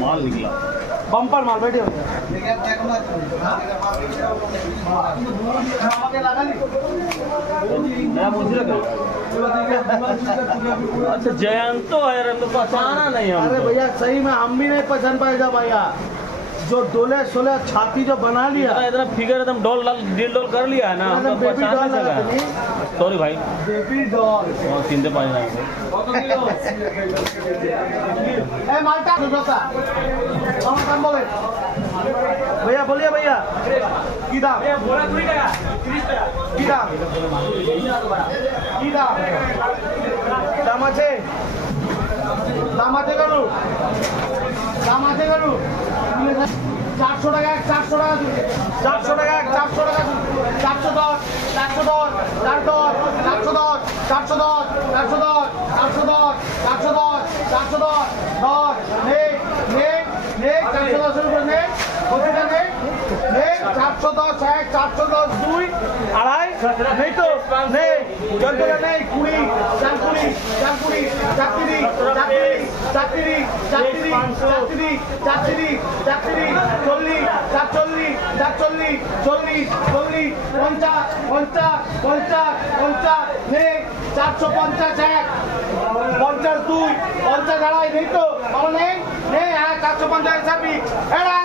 माल निकला बम्पर माल बैठे हो अच्छा जयंत तो है तो पहचाना नहीं हम। अरे भैया सही में हम भी नहीं पहचान पाएगा भैया जो डोले सोले छाती जो बना लिया इतना फिगर एकदम डॉल कर लिया है ना हम तो पहचान नहीं सका। सॉरी भाई बेबी डॉल चिंते पाए माल्टा बोले भैया बोलिए भैया की दाम की दाम की दाम दाम আছে দাম আছে গরু দাম আছে গরু 400 টাকা 400 টাকা 400 টাকা 400 টাকা 410 410 410 410 410 410 410 নে নে নে 410 रुपए নে কতটা নে নে 410 1 410 2 আড়াই নেই তো নেই যন্ত্রটা নেই 20 420 420 430 430 430 430 430 40 440 440 40 40 50 50 50 50 নেই 450 1 50 2 50 আড়াই নেই তো আমার নেই নেই 450 হিসাবি এড়া